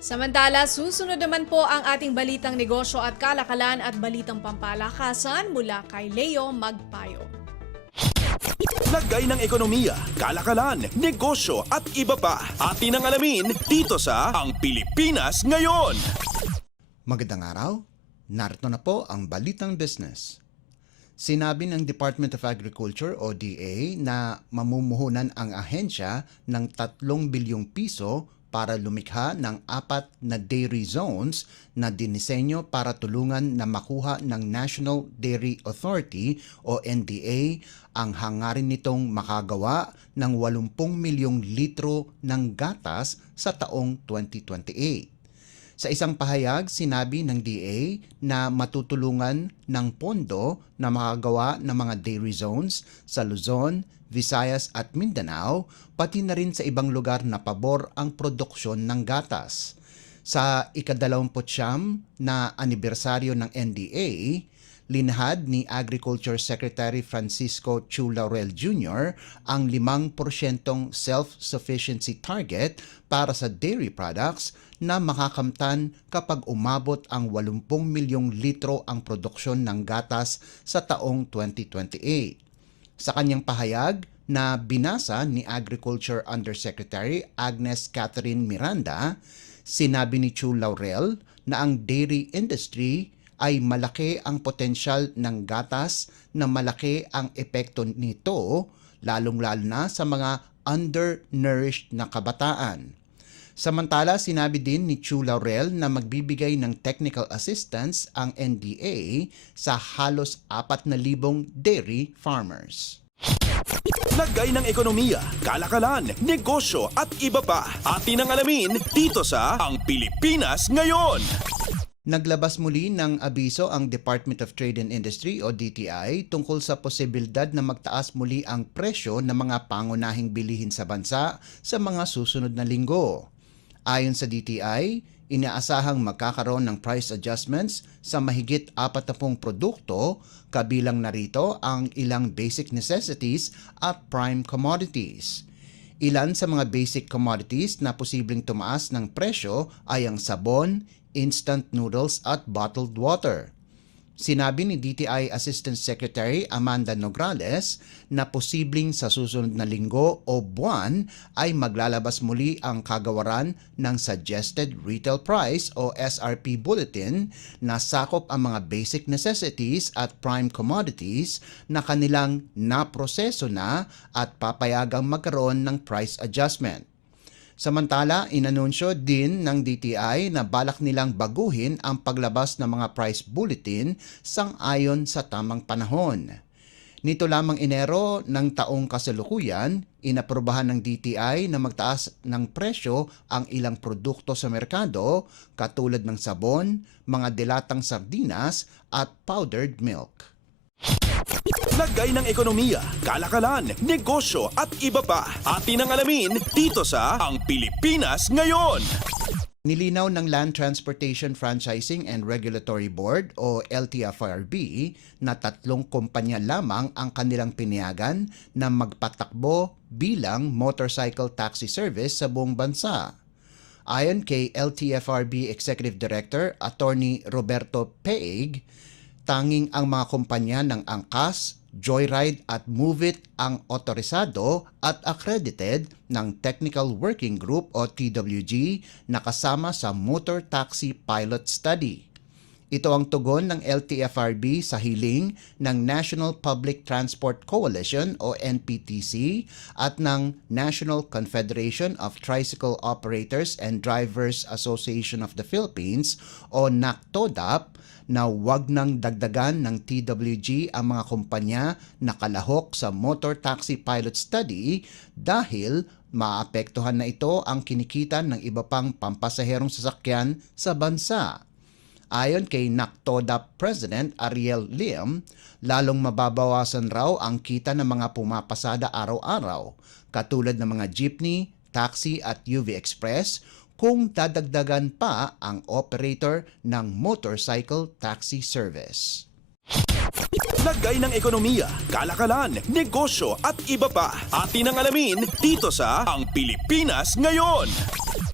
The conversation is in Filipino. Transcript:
Samantala, susunod naman po ang ating balitang negosyo at kalakalan at balitang pampalakasan mula kay Leo Magpayo. Lagay ng ekonomiya, kalakalan, negosyo at iba pa. Atin ang alamin dito sa Ang Pilipinas Ngayon. Magandang araw, narito na po ang Balitang Business. Sinabi ng Department of Agriculture o DA na mamumuhunan ang ahensya ng 3 bilyong piso para lumikha ng 4 na dairy zones na dinisenyo para tulungan na makuha ng National Dairy Authority o NDA ang hangarin nitong makagawa ng 80 milyong litro ng gatas sa taong 2028. Sa isang pahayag, sinabi ng DA na matutulungan ng pondo na makagawa ng mga dairy zones sa Luzon, Visayas at Mindanao, pati na rin sa ibang lugar na pabor ang produksyon ng gatas. Sa ika-29 na anibersaryo ng NDA, linahad ni Agriculture Secretary Francisco Chu Laurel Jr. ang 5% self-sufficiency target para sa dairy products na makakamtan kapag umabot ang 80 milyong litro ang produksyon ng gatas sa taong 2028. Sa kanyang pahayag na binasa ni Agriculture Undersecretary Agnes Catherine Miranda, sinabi ni Chu Laurel na ang dairy industry ay malaki ang potensyal ng gatas na malaki ang epekto nito, lalong-lalo na sa mga undernourished na kabataan. Samantala, sinabi din ni Chu Laurel na magbibigay ng technical assistance ang NDA sa halos 4,000 dairy farmers. Lagay ng ekonomiya, kalakalan, negosyo at iba pa. Atin ang alamin dito sa Ang Pilipinas Ngayon. Naglabas muli ng abiso ang Department of Trade and Industry o DTI tungkol sa posibilidad na magtaas muli ang presyo ng mga pangunahing bilihin sa bansa sa mga susunod na linggo. Ayon sa DTI, inaasahang magkakaroon ng price adjustments sa mahigit 40 produkto, kabilang narito ang ilang basic necessities at prime commodities. Ilan sa mga basic commodities na posibleng tumaas ng presyo ay ang sabon, instant noodles at bottled water. Sinabi ni DTI Assistant Secretary Amanda Nograles na posibleng sa susunod na linggo o buwan ay maglalabas muli ang kagawaran ng Suggested Retail Price o SRP Bulletin na sakop ang mga basic necessities at prime commodities na kanilang naproseso na at papayagang magkaroon ng price adjustment. Samantala, inanunsyo din ng DTI na balak nilang baguhin ang paglabas ng mga price bulletin sang-ayon sa tamang panahon. Nito lamang Enero ng taong kasalukuyan, inaprubahan ng DTI na magtaas ng presyo ang ilang produkto sa merkado katulad ng sabon, mga dilatang sardinas at powdered milk. Lagay ng ekonomiya, kalakalan, negosyo at iba pa. Atin ang alamin dito sa Ang Pilipinas Ngayon. Nilinaw ng Land Transportation Franchising and Regulatory Board o LTFRB na 3 kumpanya lamang ang kanilang pinayagan na magpatakbo bilang motorcycle taxi service sa buong bansa. Ayon kay LTFRB Executive Director Attorney Roberto Peig, tanging ang mga kumpanya ng Angkas, Joyride at Moveit ang otorisado at accredited ng Technical Working Group o TWG na kasama sa Motor Taxi Pilot Study. Ito ang tugon ng LTFRB sa hiling ng National Public Transport Coalition o NPTC at ng National Confederation of Tricycle Operators and Drivers Association of the Philippines o NACTODAP na wag nang dagdagan ng TWG ang mga kumpanya na kalahok sa Motor Taxi Pilot Study dahil maapektuhan na ito ang kinikita ng iba pang pampasaherong sasakyan sa bansa. Ayon kay NACTODAP President Ariel Lim, lalong mababawasan raw ang kita ng mga pumapasada araw-araw, katulad ng mga jeepney, taxi at UV Express, kung dadagdagan pa ang operator ng motorcycle taxi service. Lagay ng ekonomiya, kalakalan, negosyo at iba pa. Atin ang alamin dito sa Ang Pilipinas Ngayon.